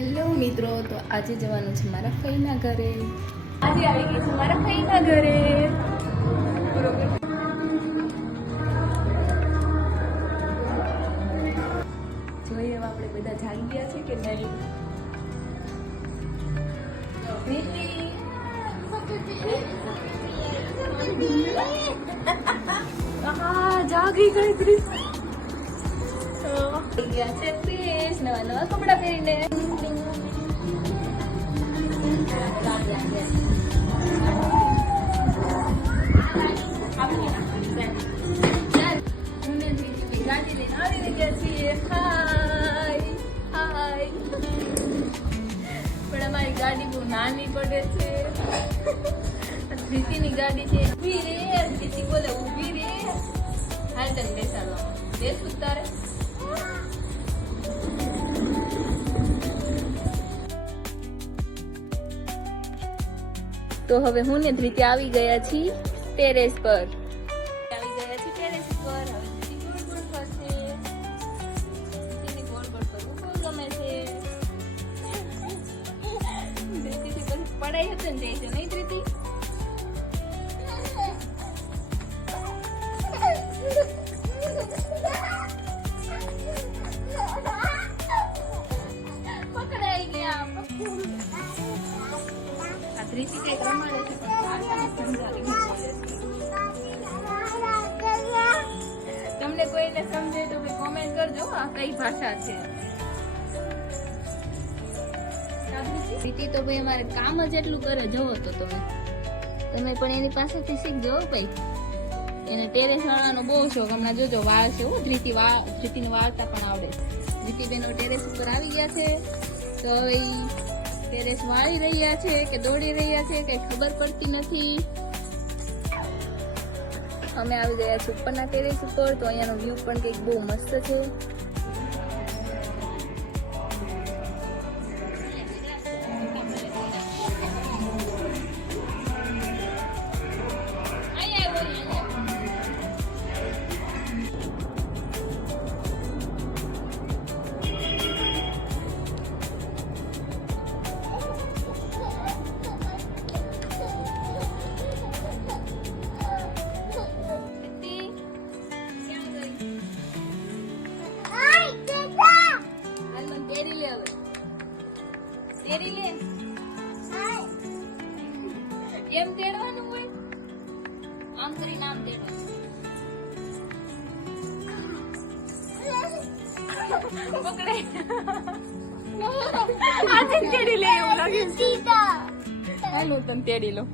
Hello મિત્રો, તો આજે જવાનું છે મારા ફઈના ઘરે. આજે આવી ગઈ છું મારા ફઈના ઘરે. બરોબર. જોઈએ હવે આપણે બધા જાગી ગયા છે કે નહીં. જાગી ગઈ ત્રીસ. ગયા છે ત્રીસ નવા નવા કપડા પહેરીને. ગાડી લઈને આવી ગયા છીએ. હાય હાય. પણ અમારી ગાડી બહુ નાની પડે છે. ધ્રીતિની ગાડી છે. ઊભી રે ધ્રીતિ બોલે ઊભી રે. હાલ તને બેસાડવા બેસ ઉતારે. તો હવે હું ને ધ્રીતિ આવી ગયા છીએ ટેરેસ પર. આવી ગયા છીએ ટેરેસ પર. હવે ધ્રીતિ ગોળ ગોળ ફરશે. ધ્રીતિને ગોળ ગોળ ફરવું બહુ ગમે છે. ધ્રીતિથી પછી પડાઈ હશે ને જઈશું નહીં ધ્રીતિ? પકડાઈ ગયા. ધ્રીતિ કઈક રમાડે છે તમને કોઈને સમજે તો કોમેન્ટ કરજો આ કઈ ભાષા છે. ધ્રીતિ તો ભાઈ અમારે કામ જ એટલું કરે જોવો તો તમે પણ એની પાસેથી શીખજો ભાઈ. એને ટેરેસ વાળવાનો બહુ શોખ. હમણાં જોજો વાળ છે ધ્રીતિને વાળતા પણ આવડે. ધ્રીતિ બેનો ટેરેસ ઉપર આવી ગયા છે. તો હવે ટેરેસ વાળી રહ્યા છે કે દોડી રહ્યા છે કઈ ખબર પડતી નથી. અમે આવી ગયા છીએ ઉપરના ટેરેસ ઉપર. તો અહીંયાનો વ્યૂ પણ કંઈક બહુ મસ્ત છે. કેમ તેડવાનું હોય? આમ કરીને આમ તેડવાનું. પકડાઈ. આને તેડી લે એવું લાગે. હાલ હું તને તેડી લઉં.